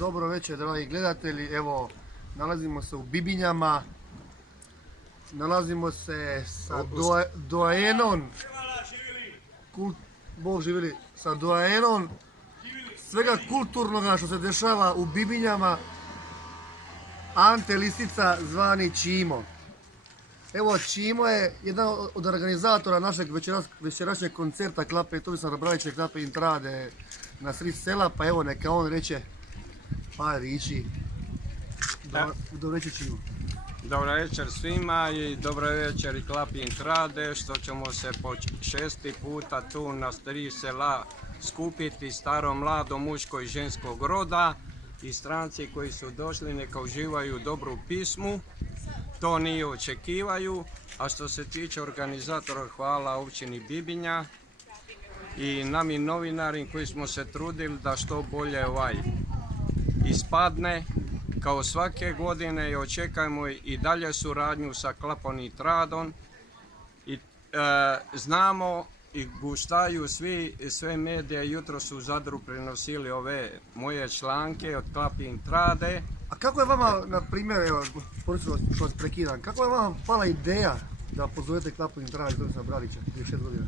Dobro večer, dragi gledatelji. Evo, nalazimo se u Bibinjama. Nalazimo se sa doajenom. Bog živjeli. Sa doajenom svega kulturnoga što se dešava u Bibinjama. Ante Listica, zvani Čimo. Evo, Čimo je jedan od organizatora našeg večerašnjeg koncerta Klape Tomislava Brajića, Klape Intrade na srid sela, pa evo neka on reče par riči. Dobro večer, Čimo. Dobro večer svima i dobro večer i Klapi Intrade, što ćemo se po 6. puta tu na srid sela skupiti staro, mlado, muško i ženskog roda i stranci koji su došli neka uživaju dobru pismu. To nije očekivaju, a što se tiče organizatora, hvala općini Bibinja i nami novinari koji smo se trudili da što bolje ispadne. Kao svake godine i očekajmo i dalje suradnju sa Klapom Intradom i znamo i guštaju sve medije, jutro su u Zadru prenosili ove moje članke od Klape Intrade. A kako je vama, na primjer, evo, što vas prekidam, kako je vama pala ideja da pozovete Klapu Intrade Tomislava Brajića prije 6 godina?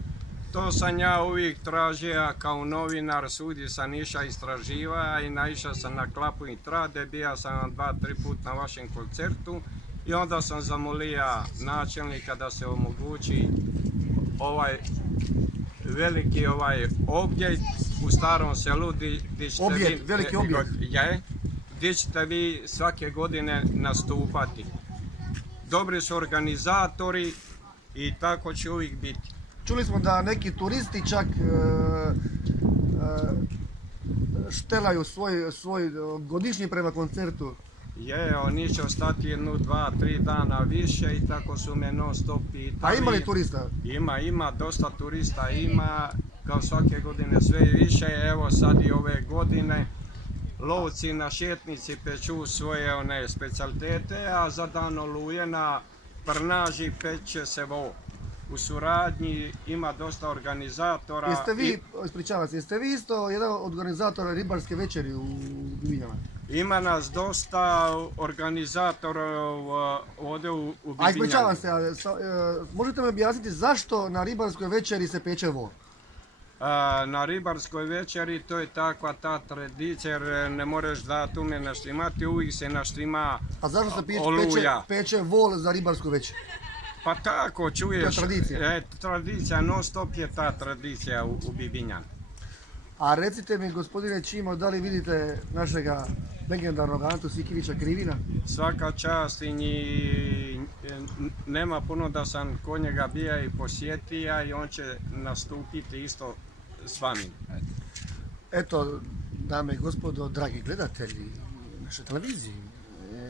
To sam ja uvijek tražio kao novinar, svugdje sam išao istraživa i naišao sam na Klapu Intrade, bio sam 2-3 puta na vašem koncertu i onda sam zamolio načelnika da se omogući ovaj veliki objed u starom selu gdje ćete vi svake godine nastupati. Dobri su organizatori i tako će uvijek biti. Čuli smo da neki turisti čak štelaju svoj godišnji prema koncertu. Oni će ostati 1, 2, 3 dana više i tako su me non stop pitali. A ima li turista? Ima, dosta turista ima, kao svake godine sve više. Evo sad i ove godine lovci na šetnici peču svoje specijalitete, a za dan oluje na Prnaži peče se vo. U suradnji ima dosta organizatora. Jeste vi isto jedan od organizatora ribarske večeri u Bibinjama? Ima nas dosta organizatora ovdje u Bibinjama. A ispričavam se, možete mi objasniti zašto na ribarskoj večeri se peče vo? Na ribarskoj večeri to je takva ta tradicija jer ne možeš da tu ne naštimati, uvijek se naštima oluja. A zašto se peče vol za ribarsku večer? Pa tako, čuješ, to je tradicija, non stop je ta tradicija u Bibinjama. A recite mi, gospodine Čimo, da li vidite našega legendarnog Antu Sikirića Krivina? Svaka čast i nema puno da sam kod njega bio i posjetio i on će nastupiti isto s vami. Eto, dame i gospodo, dragi gledatelji naše televizije,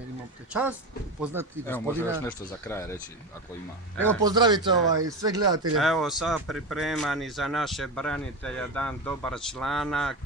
imate čast upoznati gospodina... Evo, može još nešto za kraj reći, ako ima. Evo, pozdravite sve gledatelje. Evo, sad pripreman i za naše branitelje dan dobar članak.